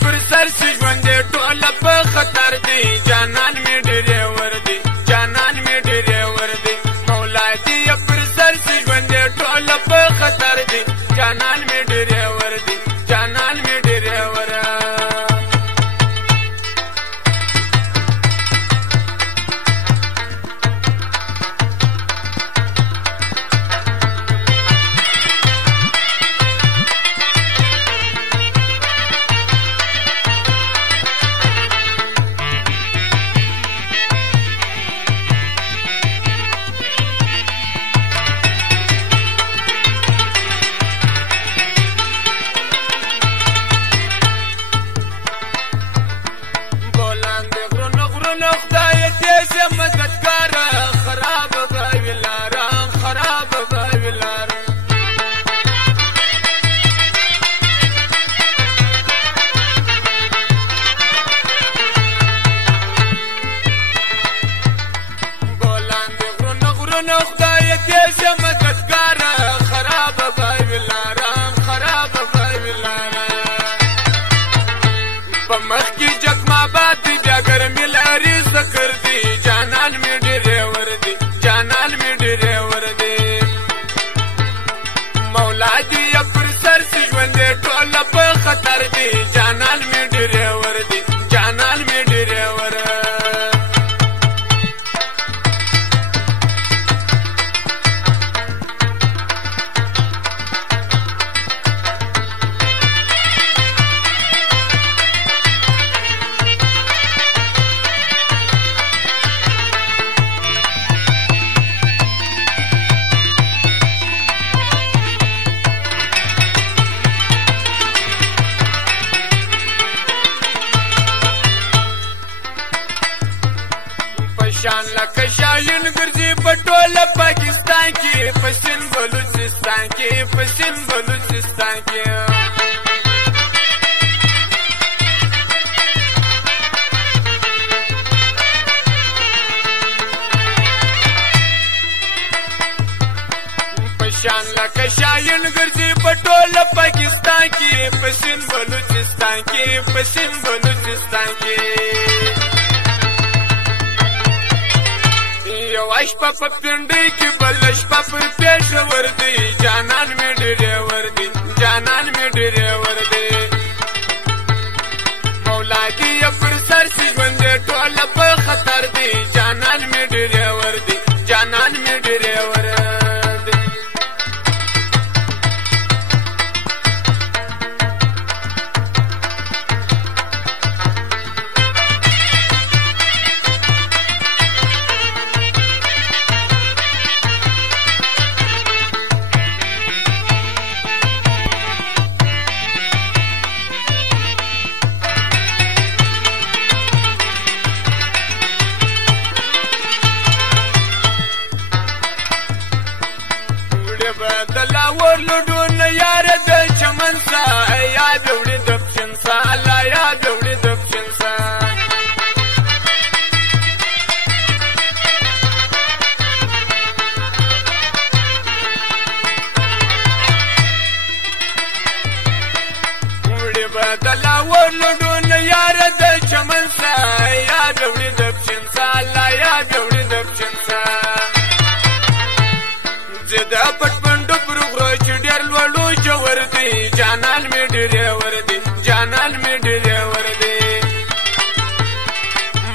پر سر سی ژوند ټوله په خطر دی جانان می ډریور دی جانان می ډریور دی مولا دی پر سر سی ژوند ټوله په خطر دی جانان می ډریور دی جانان می ډریور خطر دی جانان می ډریور دی جانان می ډریور شان لکه شاهین ګرځي په ټوله پاکستان کې په سند بلوچستان کې په سند بلوچستان کې په شان لکه شاهین ګرځي په ټوله پاکستان کې په سند بلوچستان کې په سند بلوچستان کې یو شپه په پنډۍ کې بل شپه پر پېښور دی جانان می ډریور دی جانان می ډریور دی مولا دی پر سر سی ژوند ټوله په خطر دی جانان می ډریور دی جانان می ډریور دی دلاور لډون یار د چمن سا یاد وړي د پښن سا الله یاد وړي د پښن سا وړي دلاور لډون یار د چمن سا یاد وړي د پښن سا الله یاد وړي د پښن سا زدا پټ جانان می ډریور دی جانان می ډریور دی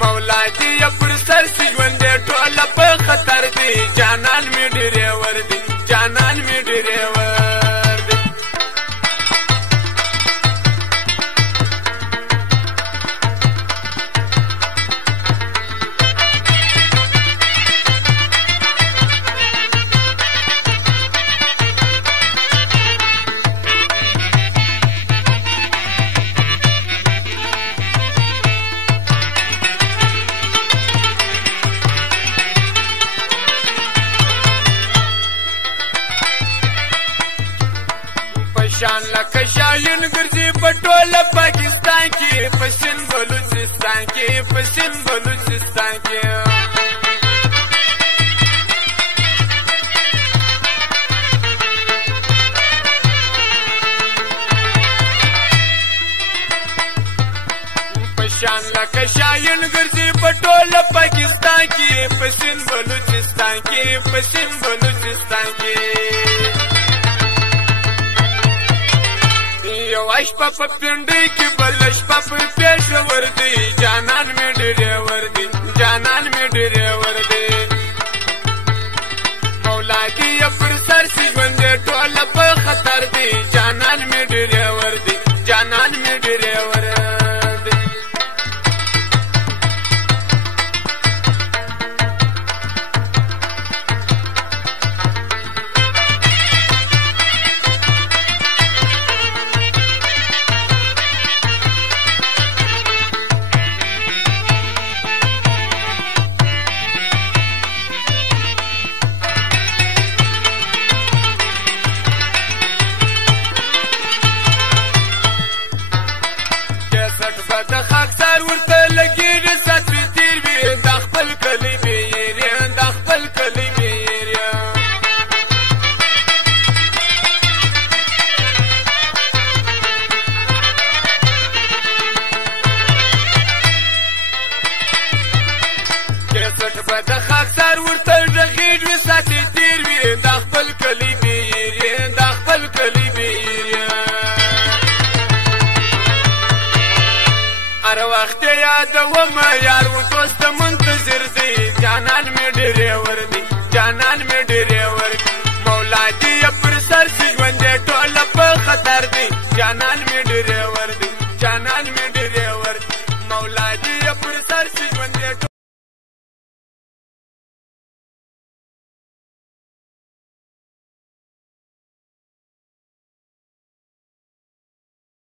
مولا دی پر سر سی ژوند ټوله په خطر دی جانان می ډریور دی جانان می ډریور دی شان لکه شاهین ګرځي په ټوله پاکستان کې په سند بلوچستان کې په سند بلوچستان کې لکه شاین ګرځي په ټوله پاکستان کې په سند بلوچستان کې په سند بلوچستان کې یو شپه په پنډۍ کې بل شپه په پېښور دی جانان مې ډریور دی جانان مې ډریور دی مولا دې یې پر سر سي ژوند ټوله په خطر دی جانان مې ډریور دی جانان مې ډریور دی د خاکسار ورته لګېږي سات وي تېر وي دا خپل کلی بیریا دا خپل کلی بیریا کیسټ به د خاکسار ورته لګېږي سات وي تېر وي دا خپل کلی بیریا دا خپل کلی بیریا هر وخت یادومه یار و دوست منتظر دی جانان مې ډریور